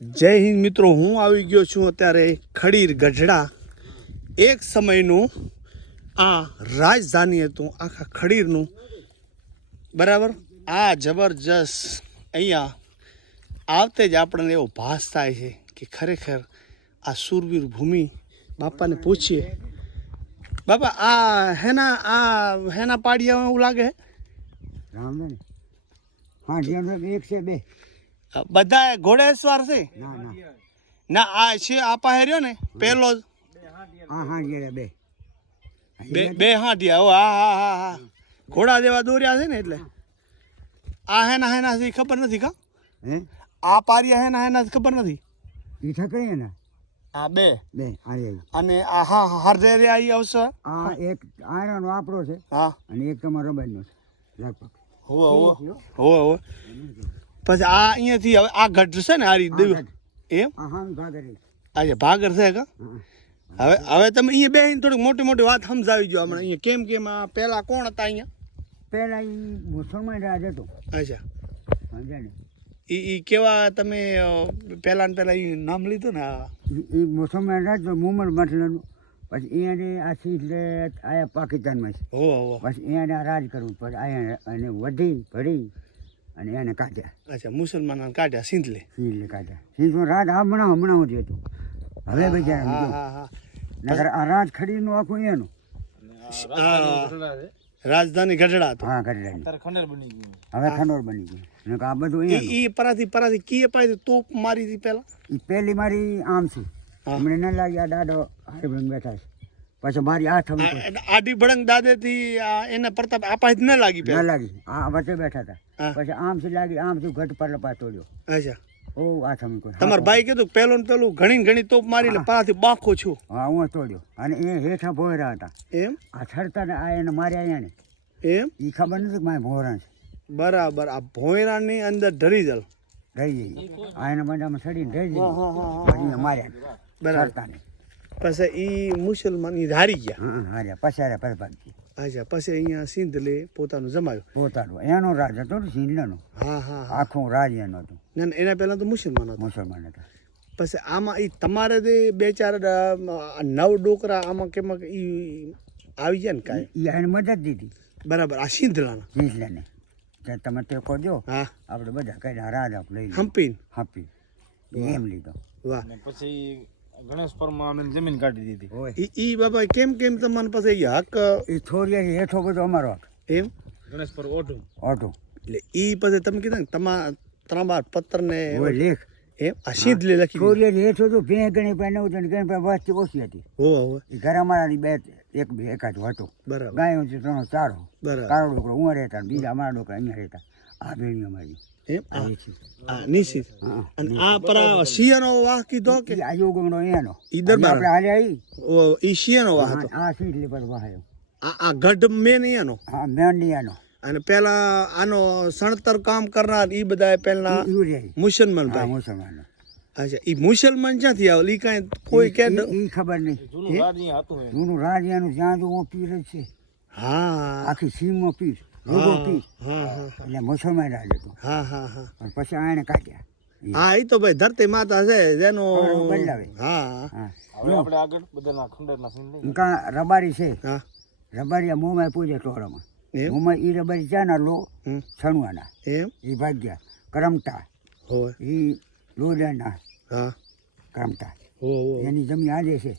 જય હિન્દ મિત્રો, હું આવી ગયો છું અત્યારે ખડીર ગઢડા. એક સમયનું આ રાજધાની હતું, આખા ખડીરનું. બરાબર? આ જબરજસ્ત અહીંયા આવતે જ આપણને એવો ભાસ થાય છે કે ખરેખર આ સુરવીર ભૂમિ બાપાને પૂછીએ. બાપા, આ હેના આ હેના પાડિયામાં એવું લાગે હા એક છે, બે. બધા ઘોડેસવાર છે? ના ના. ના આ છે આ પાસે રહ્યો ને પહેલો જ. બે. બે હાંડિયા ઓ હા હા હા હા. ઘોડા જેવા દોર્યા છે ને એટલે. આ હેના હેના છે ખબર નથી કા? આ પારિયા હેના હેના ખબર નથી? ઈ ને આ બે. બે અને આ હા હરદે રે આવી આવશે. આ એક આયરન વાપરો છે હા. અને એક તમારો રબરનો છે. લગભગ. હોવે હોવે. હોવે હોવે. પછી આ અહીંયાથી હવે આ ગઢ છે ને આ રીત એમ? આજે ભાગર છે કા? હવે હવે તમે અહીંયા બેહીને થોડીક મોટી મોટી વાત સમજાવી જો હમણાં અહીંયા. કેમ કેમ આ પહેલા કોણ હતા અહીંયા? પહેલા એ મુસલમાન રાજ હતો. અચ્છા. એ ઈ કેવા તમે પહેલા ને પહેલા નામ લીધું ને એ મુસલમાન રાજ તો મુહમ્મદ મસલાનું પછી અહીંયા આ શીખ લે આયા પાકિસ્તાનમાં છે. પછી અહીંયા રાજ કરવું પછી અહીંયા અને વધી ભરી. અને એને કાઢ્યા. અચ્છા મુસલમાન કાઢ્યા સિંધલે? સિંધલે કાઢ્યા. સિંહનું રાજ હમણાં હમણાં જ હતું. હવે ભાઈ હા હા હા. નગર આ રાજ ખડીનું આખું એનું. રાજધાની ગઢડા હતો. હા ગઢડાની. હવે ખંડોર બની ગયું. આ બધું એ પરાથી પરાથી કીએ પાઈ તોપ મારી હતી પહેલા? ઈ પહેલી મારી આમ છે. હમણે ન લાગ્યા આ દાડો હરિભંગ બેઠા છે. પછી મારી આ થમી આડી ભડંગ દાદેથી આ એને પ્રતાપ આપા જ ન લાગી ન લાગી. આ વચ્ચે બેઠા હતા. પછી આમ થી લાગી? આમ થી ઘટ પર લપા તોડ્યો અચ્છા. ઓ આ થમી કોઈ. તમાર ભાઈ કીધું પેલો ને પેલું ઘણી ને ઘણી તોપ મારી એટલે પરાથી બાખો છું. હા હું તોડ્યો. અને એ હેઠા ભોયરા હતા. એમ? આ છડતા ને આ એને માર્યા અહીંયા ને. એમ? ઈ ખબર નથી કે મારે ભોયરા છે. બરાબર. આ ભોયરાની અંદર ધરી જલ રહી જઈ આ એના બંધામાં ચડીને રહી જઈ માર્યા બરાબર. ને. પછી ઈ મુસલમાન ઈ હારી ગયા. હા હાર્યા. પછી હાર્યા પછી ભાગી અચ્છા પછી અહીંયા સિંધલે પોતાનું જમાયું પોતાનું. એનો રાજ હતો ને સિંધનો? હા હા હા. આખું રાજ એનો હતું. ના ના, એના પહેલા તો મુસલમાન હતા. મુસલમાન હતા. પછી આમાં ઈ તમારે જે બે ચાર નવ ડોકરા આમાં કેમ એ ઈ આવી ગયા ને કાંઈ? એ એને મદદ દીધી. બરાબર આ સિંધલાના. સિંધલાને. કે તમે ટેકો દો હા. આપણે બધા કઈ રાજ આપણે હંપીન. હાપી. એમ લીધો. વાહ. પછી ગણેશ પરમાર જમીન કાઢી દીધી. હોય ઈ ઈ બાબા કેમ કેમ તમારે પાસે ઈ હક? એ થોડી હેઠો બધો અમારો હક. એમ? ગણેશ પર ઓઢું. ઓટો એટલે ઈ પછી તમે કીધા ને તમા ત્રંબાર પત્ર ને લેખ. એમ? આ સિંધલે લખી થોરિયા હેઠો તો ભે ગણી પાસે નવું ગણી પાસે વસ્તી ઓછી હતી. હો હો ઈ ઘર અમારાની બે એક બે એકાદ હતો. બરાબર. ગાયો છે ત્રણ ચારો. બરાબર. કાળો ડોકરો હું રહેતા બીજા અમારા ડોકરા અહીંયા રહેતા. આ ભેણી અમારી. એમ? આ હા અને આ પર શિયાનો વાહ કીધો કે? એ આ યોગનો એનો. ઈ દરબાર. આપણે ઓ, ઈ શિયાનો વાહ હતો. આ સીટલી પર વહાયો આ આ ગઢ મેન એનો. હા મેંડી એનો. અને પેલા આનો સણતર કામ કરનાર ઈ બધા પેલા મુસલમાન હા ભાઈ. મુસલમાન. અચ્છા ઈ મુસલમાન ક્યાંથી આવે ઈ કાંઈ કોઈ કે એ ખબર નહીં. જૂનું રાજ અહીંયા હતું જૂનું રાજ્યનું જ્યાં જો પીર છે. હા. આખી સીમમાં પીર. રોગો હા એટલે મુસલમાન રાજ હતું હા હા હા. પણ પછી આને કાઢ્યા. હા એ તો ભાઈ ધરતી માતા છે જેનો બદલાવે. હા. હા. હવે આપણે આગળ બધાના ખંડેરના સીન લઈએ. રબારી છે. હા. રબારીયા મોમાં પૂજે ટોળામાં. મોમાં મોંમાં ઈ રબારી ચાના લો. છણવાના એમ? એ ભાગ્યા. કરમટા. હોય એ લોડાના હા. કરમટા. એની જમીન આજે છે.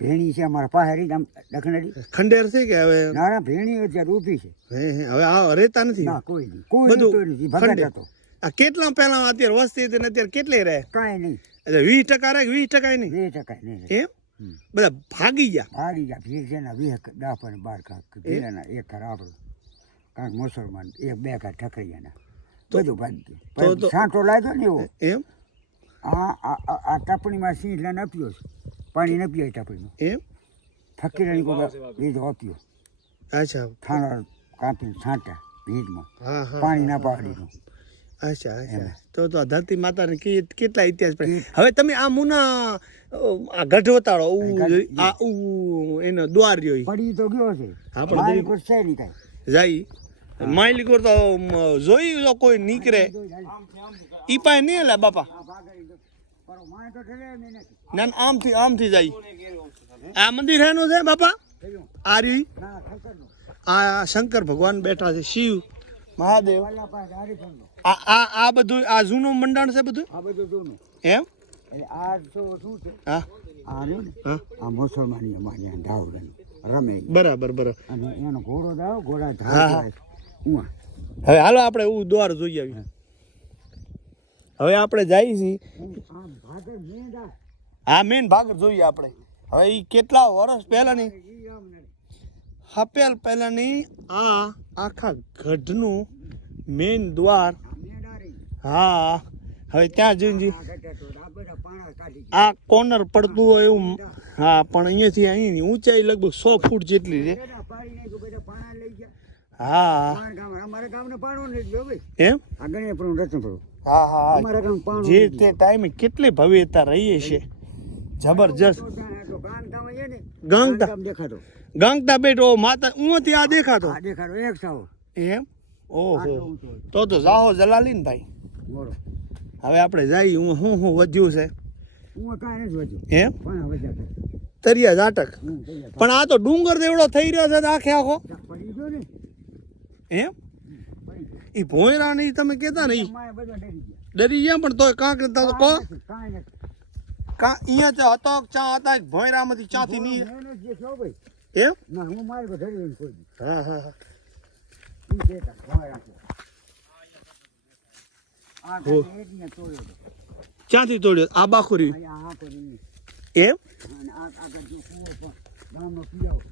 ભેણી છે અમારા પાસે રહી આમ દખણડી ખંડેર છે કે હવે? ના ના ભેણી અત્યારે ઊભી છે. હે હે હવે આ રહેતા નથી? ના કોઈ નહીં. કોઈ નથી ભગત હતો. આ કેટલા પહેલા અત્યારે વસ્તી હતી અત્યારે કેટલી રહે? કાંઈ નહીં. એટલે વીસ ટકા રહે વીસ ટકા નહીં? વીસ ટકા નહીં એમ? બધા ભાગી ગયા. ભાગી ગયા. ભીડ છે ને વીસ દસ પણ બાર કાંક. ભીડાના એક ઘર આપણું કાંક મુસલમાન એક બે ઘર ઠકરિયાના બધું ભાગી ગયું છાંટો લાગ્યો ને એવો. એમ? આ આ આ- આ ટપણીમાં સિંહ લઈને આપ્યો છે. પાણી ન પીએ ટપણીમાં એમ? ફકીરાની કોઈ લીધો આપ્યો અચ્છા. થાણા કાપી છાંટા હા પાણી ના પાડીનું અચ્છા અચ્છા. તો તો આ ધરતી માતાને કે- કેટલા ઇતિહાસ પડે? હવે તમે આ મુના આ ગઢ વતાડો ઉ આ ઉ એનો દ્વાર રહ્યો. પડી તો ગયો છે. હા, પણ મારી છે નહીં કાંઈ. જાય. માઇલ કોર તો જોઈ તો કોઈ નીકળે. ઈ પાસે નહીં એટલે બાપા. ના આમથી આમથી જાય. આ મંદિર એનું છે બાપા? આરી? આ શંકર ભગવાન બેઠા છે શિવ મહાદેવ. આ આ આ બધું આ જૂનું મંડાણ છે બધું? આ બધું જૂનું. એમ? આ તો શું છે? હા. આ રહ્યું ને આ મુસલમાની અમારી આ રમે. બરાબર બરાબર. અને એનો ઘોડો દાવ ઘોડા હા, હા. ધાવ હવે હાલો આપણે એવું દ્વાર જોઈ આવીએ હવે આપણે જઈએ છીએ ભાગર આ મેન ભાગ જોઈએ આપણે. હવે એ કેટલા વર્ષ પહેલાની? હપેલ પહેલાની આ આખા ગઢનું મેન દ્વાર. હા હવે ત્યાં જઈને આ ગટા તો આ બધા પાણા કાઢી આ કોર્નર પડતું હોય એવું હા પણ અહીંયાથી અહીંની ઊંચાઈ લગભગ સો ફૂટ જેટલી છે. હા. અમારા ગામને પાણું નથી ભાઈ એમ? આ ગણ્યાપુરનું રત્નપુર. હા હા હા. જે તે ટાઈમે કેટલી ભવ્યતા રહીએ છે. જબરજસ્ત. ગંગતા. દેખાતો. ગાંગતા બેઠો માતા ઉંથી આ દેખાતો. દેખાતો એક સાવ. એમ? ઓહો. તો તો જાહો જલાલી ને ભાઈ હવે આપણે જઈએ હું શું શું વધ્યું છે. હું એમ? પણ તરિયા હું ગયા પણ આ તો ડુંગર દેવડો થઈ રહ્યો છે આખે આખો. એમ? એ ભોયરા ની તમે કહેતા ને ઈ માય બધા ડરી ગયા. ડરી ગયા પણ તોય કાંક ને તો કો કાંઈ નથી, કાંઈ નથી. કા અહીંયા તો હતો ચા હતા ભોયરામાંથી ચાથી નહીં મહેનત જે છો ભાઈ. એમ? ના હું મારી પર ધરી લઈને કોઈ દી. હા હા હા. ઈ કહેતા, ભોંય રાખો. આ હો. કાંઈ એક ને તોડ્યો હતો. ક્યાંથી તોડ્યો? આ બાખુરી? અહીંયા આ કરી એમ? અને આ આગળ જો કૂવો પણ ગામનો પિયાવો.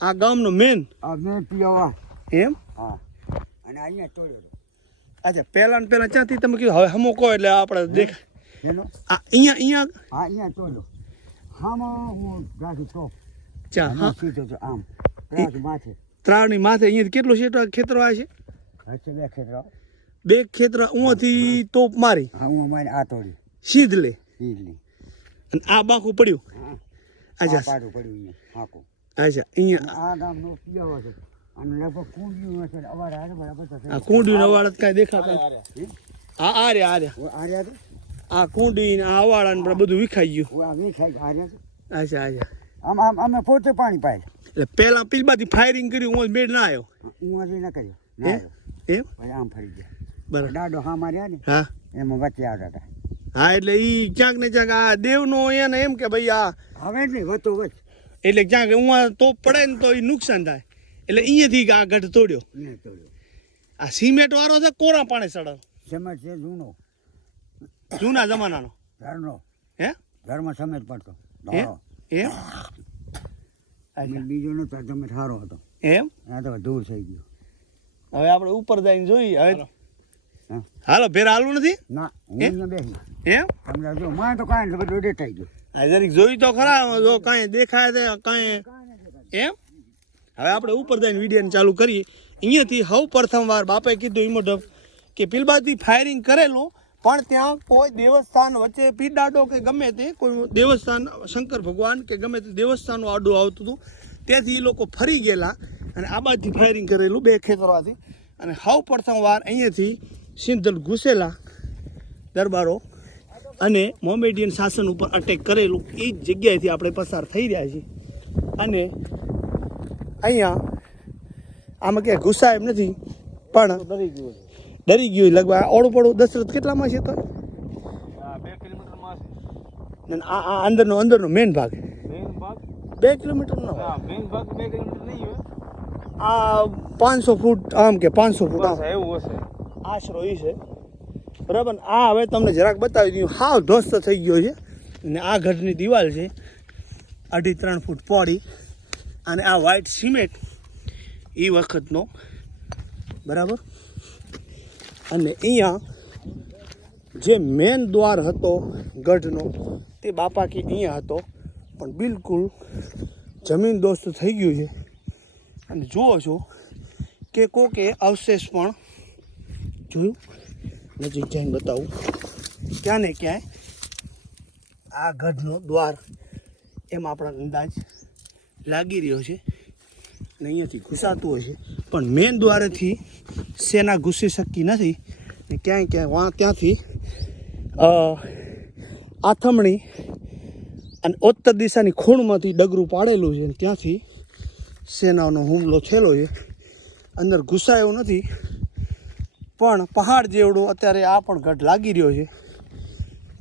આ ગામનો મેન આ મેં પિયાવા એમ? હા. અને અહીંયા તોડ્યો હતો અચ્છા પહેલા ને પહેલા ત્યાંથી તમે કીધું? હવે હમો કહો એટલે આપણે દેખાય એનો આ અહીંયા અહીંયા હા અહીંયા તોડ્યો હામાં હું ગાડી ટોપ ચા હા. સીધો તો આમ. ત્રાસ માથે. ત્રાળની માથે અહીંયાથી કેટલો શેટો ખેતરો આવે છે? બે ખેતરો બે ખેતર ઉંથી તોપ મારી. હા હું મારી આ તોડી સીધ લે અને આ બાખું પડ્યું. અચ્છા. પાડું પડ્યું અહીંયા હાકું. અચ્છા અહીંયા આ ગામનો પીવા છે. અને લગભગ બરાબર તો આ કુંડીનો અવાડ કાંઈ દેખાતા હે? આ આરે રહ્યા આ આ કુંડી ને આ અવાડા ને બધું વિખાઈ ગયું. આ અચ્છા અચ્છા આમ આમ અમે પોતે પાણી પાય એટલે પહેલા પીલબાથી ફાયરિંગ કર્યું હું બેડ ના આવ્યો હું હજી ન કર્યો ના? એમ? આમ ફરી ગયા. બરાબર. દાડો હા માર્યા ને હા. એમાં વચ્ચે આવતા હતા. હા એટલે ઈ ક્યાંક ને ક્યાંક આ દેવનો એને એમ કે ભાઈ આ હવે જ નહીં વચ્ચો વચ એટલે ક્યાંક હું તોપ પડે ને તો એ નુકસાન થાય. એટલે અહીંયાથી આ ગઢ તોડ્યો. તોડ્યો. આ સિમેન્ટ વાળો છે કોરા પાણી સડો સિમેન્ટ છે જૂનો. જૂના જમાનાનો. ઘરનો હે? ઘરમાં સમજ પડતો. હે? બીજો નતો તમે સારો હતો. એમ? આ તો દૂર થઈ ગયો. હવે આપણે ઉપર જઈને જોઈએ. હવે હા. હાલો ફેર હાલવું નથી? ના હું? બેસી. એમ તમને જો તો કાંઈ બધું ગયું. આ જરીક જોઈ તો ખરા જો કાંઈ દેખાય છે કાંઈ એમ? હવે આપણે ઉપર જઈને વિડીયોને ચાલુ કરીએ. અહીંયાથી હવ પ્રથમ વાર બાપે કીધું એ મુજબ કે પીલબાથી ફાયરિંગ કરેલું, પણ ત્યાં કોઈ દેવસ્થાન વચ્ચે પીડાડો કે ગમે તે, કોઈ દેવસ્થાન, શંકર ભગવાન કે ગમે તે દેવસ્થાનનું આડું આવતું હતું, ત્યાંથી એ લોકો ફરી ગયેલા અને આ બાજુથી ફાયરિંગ કરેલું બે ખેતરવાથી અને હવ પ્રથમ વાર અહીંયાથી સિંધલ ઘૂસેલા દરબારો અને મોમેડિયન શાસન ઉપર અટેક કરેલું. એ જ જગ્યાએથી આપણે પસાર થઈ રહ્યા છીએ. અને અહીંયા આમાં ક્યાંય ગુસ્સા એમ નથી પણ ડરી ગયું ડરી ગયું લગભગ આ ઓળું પડું દશરથ કેટલામાં છે તો? આ અંદરનો અંદરનો મેઇન ભાગ. બે કિલોમીટરનો હા મેઇન ભાગ બે કિલોમીટર નહીં હોય. આ પાંચસો ફૂટ આમ કે પાંચસો ફૂટ આમ. એવું હશે. આશરો એ છે. બરાબર આ હવે તમને જરાક બતાવી દઉં. હાવ ધ્વસ્ત થઈ ગયો છે. અને આ ઘરની દિવાલ છે. અઢી ત્રણ ફૂટ પહોળી અને આ વ્હાઇટ સિમેન્ટ એ વખતનો, બરાબર? અને અહીંયા જે મેન દ્વાર હતો ગઢનો, તે બાપા કે અહીંયા હતો. પણ બિલકુલ જમીન દોસ્ત થઈ ગયું છે. અને જુઓ છો કે કોકે અવશેષ પણ જોયું? નજીક જઈને બતાવું. ક્યાં ને ક્યાંય આ ગઢનો દ્વાર, એમ આપણા અંદાજ લાગી રહ્યો છે. ને અહીંયાથી ઘૂસાતું હોય છે પણ મેન દ્વારેથી સેના ઘૂસી શકતી નથી. ને ક્યાંય ક્યાંય વાં, ત્યાંથી આથમણી અને ઉત્તર દિશાની ખૂણમાંથી ડગરું પાડેલું છે. અને ત્યાંથી સેનાનો હુમલો થયેલો છે. અંદર ઘૂસાયો નથી. પણ પહાડ જેવડો અત્યારે આ પણ ઘટ લાગી રહ્યો છે.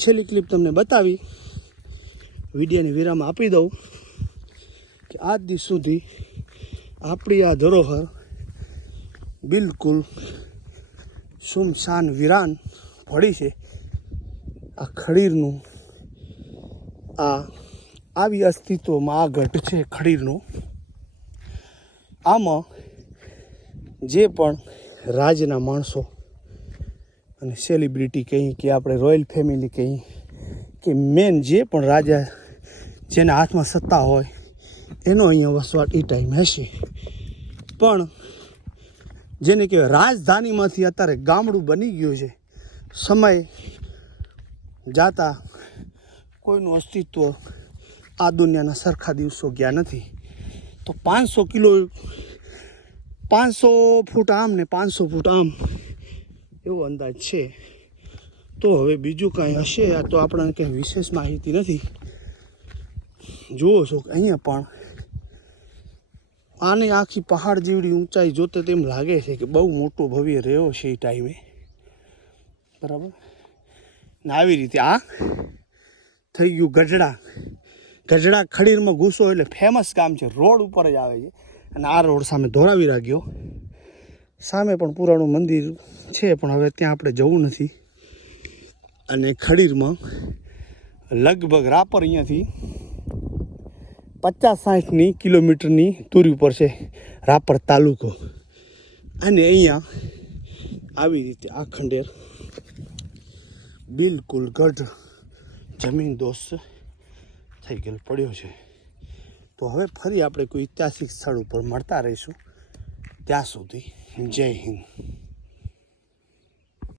છેલ્લી ક્લિપ તમને બતાવી. વિડીયોને વિરામ આપી દઉં. કે આજ દિવસ સુધી આપણી આ ધરોહર બિલકુલ સુમસાન વિરાન પડી છે. આ ખડીરનું, આ આવી અસ્તિત્વમાં આ ઘટ છે ખડીરનું. આમાં જે પણ રાજના માણસો અને સેલિબ્રિટી કહીએ કે આપણે રોયલ ફેમિલી કહીએ કે મેન જે પણ રાજા જેના હાથમાં સત્તા હોય એનો અહીંયા વસવાટ એ ટાઈમ હશે. પણ જેને કહેવાય રાજધાનીમાંથી અત્યારે ગામડું બની ગયું છે. સમય જાતા કોઈનું અસ્તિત્વ આ દુનિયાના સરખા દિવસો ગયા નથી. તો પાંચસો કિલો, પાંચસો ફૂટ આમ ને પાંચસો ફૂટ આમ એવો અંદાજ છે. તો હવે બીજું કાંઈ હશે તો આપણને કંઈ વિશેષ માહિતી નથી. જુઓ છો કે અહીંયા પણ આની આખી પહાડ જેવડી ઊંચાઈ જોતે તેમ લાગે છે કે બહુ મોટો ભવ્ય રહ્યો છે એ ટાઈમે બરાબર? ને આવી રીતે આ થઈ ગયું ગઢડા. ગઢડા ખડીરમાં ઘૂસો એટલે ફેમસ ગામ છે. રોડ ઉપર જ આવે છે. અને આ રોડ સામે ધોરાવી રાખ્યો. સામે પણ પુરાણું મંદિર છે, પણ હવે ત્યાં આપણે જવું નથી. અને ખડીરમાં લગભગ રાપર અહીંયાથી પચાસ સાઠની કિલોમીટરની દૂરી ઉપર છે રાપર તાલુકો. અને અહીંયા આવી રીતે આ ખંડેર બિલકુલ ગઢ જમીન દોસ્ત થઈ ગયેલ પડ્યો છે. તો હવે ફરી આપણે કોઈ ઐતિહાસિક સ્થળ ઉપર મળતા રહીશું. ત્યાં સુધી જય હિન્દ.